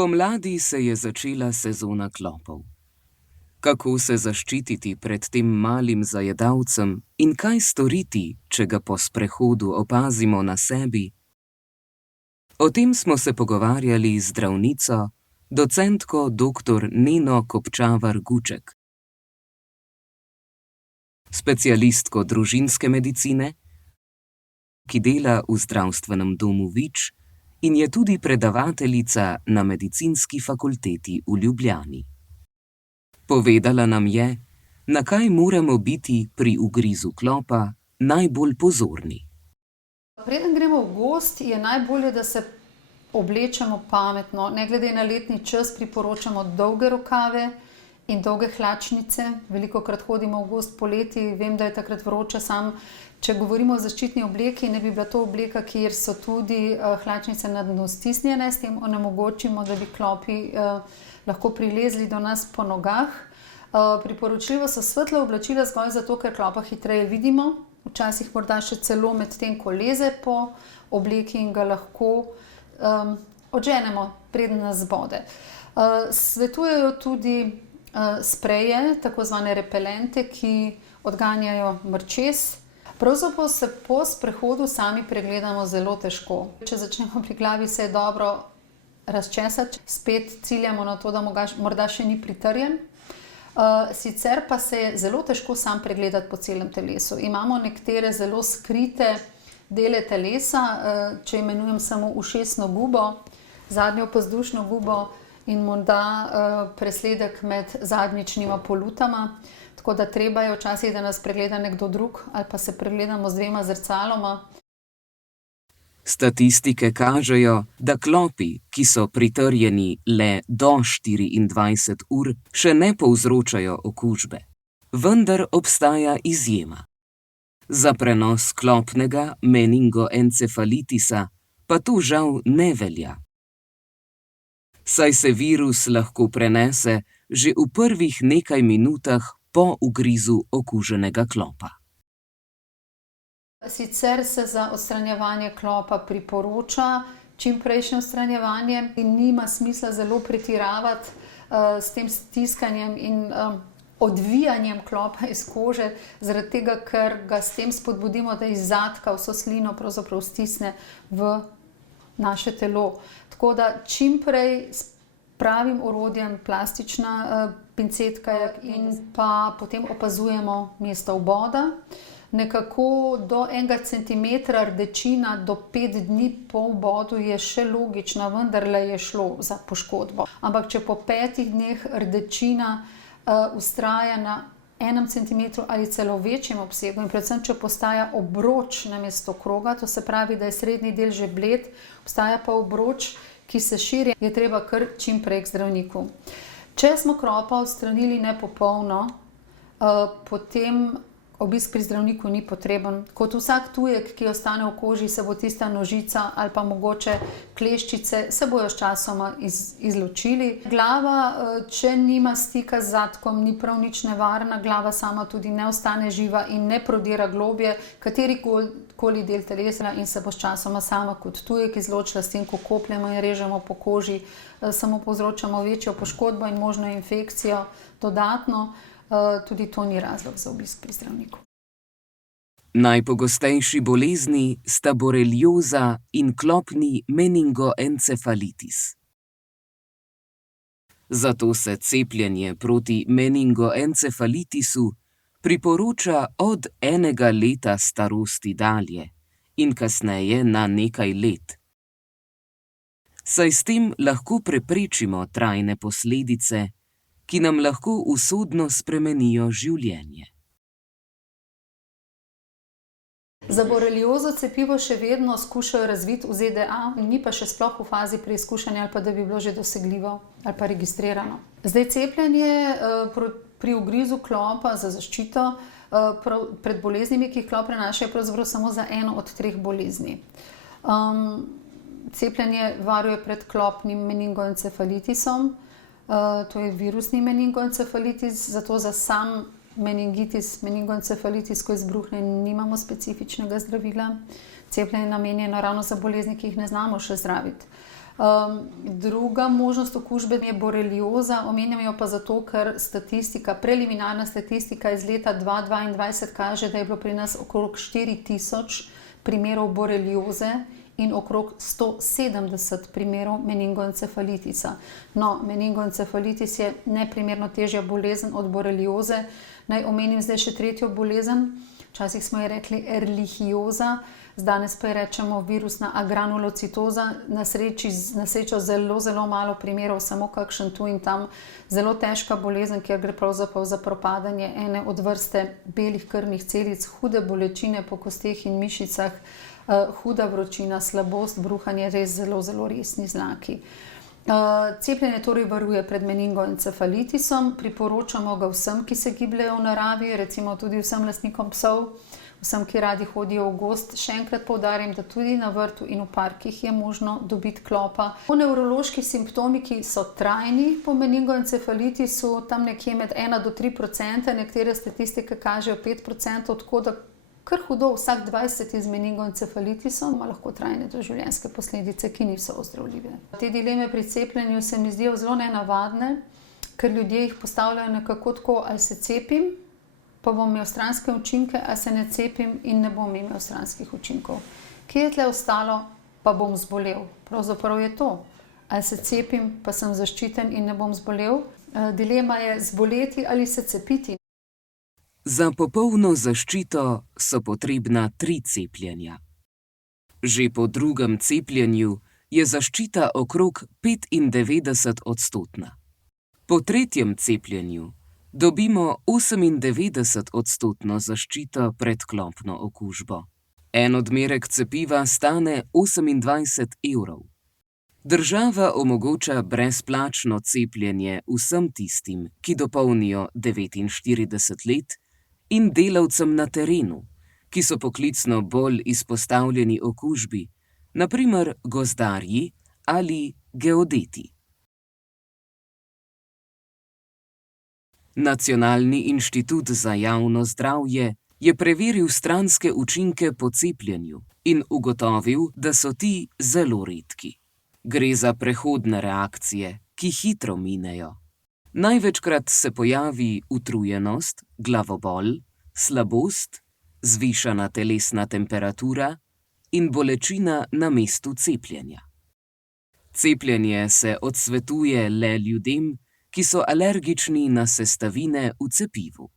Spomladi se je začela sezona klopov. Kako se zaščititi pred tem malim zajedavcem in kaj storiti, če ga po sprehodu opazimo na sebi? O tem smo se pogovarjali z zdravnico, docentko dr. Neno Kopčavar-Guček, specialistko družinske medicine, ki dela v zdravstvenem domu Vič in je tudi predavateljica na Medicinski fakulteti v Ljubljani. Povedala nam je, na kaj moramo biti pri ugrizu klopa najbolj pozorni. Preden gremo v gozd, je najbolje, da se oblečemo pametno. Ne glede na letni čas priporočamo dolge rokave in dolge hlačnice. Velikokrat hodimo v gozd poleti, vem, da je takrat vroče, če govorimo o zaščitni obleki, ne bi bila to obleka, kjer so tudi hlačnice na dnu stisnjene, s tem onemogočimo, da bi klopi lahko prilezli do nas po nogah. Priporočljivo so svetla oblačila zgolj zato, ker klopa hitreje vidimo. Včasih morda še celo med tem, ko leze po obleki in ga lahko odženemo, preden nas zbode. Svetujejo tudi spreje, tako zvane repelente, ki odganjajo mrčes. Pravzaprav se po sprehodu sami pregledamo zelo težko. Če začnemo pri glavi, se je dobro razčesati, spet ciljamo na to, da morda še ni pritrjen. Sicer pa se je zelo težko sam pregledati po celem telesu. Imamo nekatere zelo skrite dele telesa, če imenujem samo ušesno gubo, zadnjo pazdušno gubo in morda presledek med zadnjičnima polutama. Tako da treba je včasih, da nas pregleda nekdo drug ali pa se pregledamo z dvema zrcaloma. Statistike kažejo, da klopi, ki so pritrjeni le do 24 ur, še ne povzročajo okužbe. Vendar obstaja izjema. Za prenos klopnega meningoencefalitisa pa to žal ne velja. Saj se virus lahko prenese že v prvih nekaj minutah po ugrizu okuženega klopa. Sicer se za odstranjevanje klopa priporoča čimprejšnje odstranjevanje in nima smisla zelo pretiravati s tem stiskanjem in odvijanjem klopa iz kože, zaradi tega, ker ga s tem spodbudimo, da iz zadka vso slino pravzaprav stisne v naše telo. Tako da čimprej s pravim orodjem, plastična pincetka in pa potem opazujemo mesto vboda. Nekako do 1 centimetra rdečina do 5 dni po vbodu je še logična, vendarle je šlo za poškodbo. Ampak če po 5 dneh rdečina vztraja na 1 centimetru ali celo večjem obsegu in predvsem, če postaja obroč namesto kroga, to se pravi, da je srednji del že bled, obstaja pa obroč, ki se širi, je treba kar čim prej k zdravniku. Če smo klopa odstranili nepopolno, potem obisk pri zdravniku ni potreben. Kot vsak tujek, ki ostane v koži, se bo tista nožica ali pa mogoče kleščice se bojo sčasoma izločili. Glava, če nima stika z zadkom, ni prav nič nevarna, glava sama tudi ne ostane živa in ne prodira globje katerikoli del telesa in se bo sčasoma sama kot tujek izločila, s tem, ko kopljemo in režemo po koži, samo povzročamo večjo poškodbo in možno infekcijo dodatno. Tudi to ni razlog za obisk pri zdravniku. Najpogostejši bolezni sta borelioza in klopni meningoencefalitis. Zato se cepljenje proti meningoencefalitisu priporoča od 1 leta starosti dalje in kasneje na nekaj let. Saj s tem lahko preprečimo trajne posledice, ki nam lahko usodno spremenijo življenje. Za boreliozo cepivo še vedno skušajo razviti v ZDA, ni pa še sploh v fazi preizkušanja ali pa da bi bilo že dosegljivo ali pa registrirano. Zdaj cepljenje pri ugrizu klopa za zaščito pred boleznimi, ki jih klop prenaša, je pravzaprav samo za eno od 3 bolezni. Cepljenje varuje pred klopnim meningoencefalitisom, to je virusni meningoencefalitis, zato za sam meningitis, meningoencefalitis, ko izbruhne, nimamo specifičnega zdravila. Cepljenje je namenjeno ravno za bolezni, ki jih ne znamo še zdraviti. Druga možnost okužbe je borelioza, omenjam jo pa zato, ker preliminarna statistika iz leta 2022 kaže, da je bilo pri nas okrog 4000 primerov borelioze in okrog 170 primerov meningoencefalitisa. No, meningoencefalitis je neprimerno težja bolezen od borelioze. Naj omenim zdaj še tretjo bolezen. Včasih smo ji rekli erlichioza, danes pa ji rečemo virusna agranulocitoza. Na srečo zelo malo primerov, samo kakšen tu in tam. Zelo težka bolezen, kjer gre pravzaprav za propadanje ene od vrste belih krvnih celic, hude bolečine po kosteh in mišicah, huda vročina, slabost, bruhanje, res zelo resni znaki. Cepljenje torej varuje pred meningoencefalitisom, priporočamo ga vsem, ki se gibljejo v naravi, recimo tudi vsem lastnikom psov, vsem, ki radi hodijo v gozd. Še enkrat poudarjam, da tudi na vrtu in v parkih je možno dobiti klopa. Nevrološki simptomi, ki so trajni po meningoencefalitisu, tam nekje med 1 do 3%, nekatere statistike kažejo 5%, tako da kar hudo, vsak 20 z meningoencefalitisom ima lahko trajne doživljenjske posledice, ki niso ozdravljive. Te dileme pri cepljenju se mi zdijo zelo nenavadne, ker ljudje jih postavljajo nekako tako, ali se cepim, pa bom imel stranske učinke, ali se ne cepim in ne bom imel stranskih učinkov. Kje je tle ostalo, pa bom zbolel? Pravzaprav je to. Ali se cepim, pa sem zaščiten in ne bom zbolel? Dilema je zboleti ali se cepiti. Za popolno zaščito so potrebna 3 cepljenja. Že po drugem cepljenju je zaščita okrog 95-odstotna. Po tretjem cepljenju dobimo 98-odstotno zaščito pred klopno okužbo. En odmerek cepiva stane 28 evrov. Država omogoča brezplačno cepljenje vsem tistim, ki dopolnijo 49 let, in delavcem na terenu, ki so poklicno bolj izpostavljeni okužbi, na primer gozdarji ali geodeti. Nacionalni inštitut za javno zdravje je preveril stranske učinke po cepljenju in ugotovil, da so ti zelo redki. Gre za prehodne reakcije, ki hitro minejo. Največkrat se pojavi utrujenost, glavobol, slabost, zvišana telesna temperatura in bolečina na mestu cepljenja. Cepljenje se odsvetuje le ljudem, ki so alergični na sestavine v cepivu.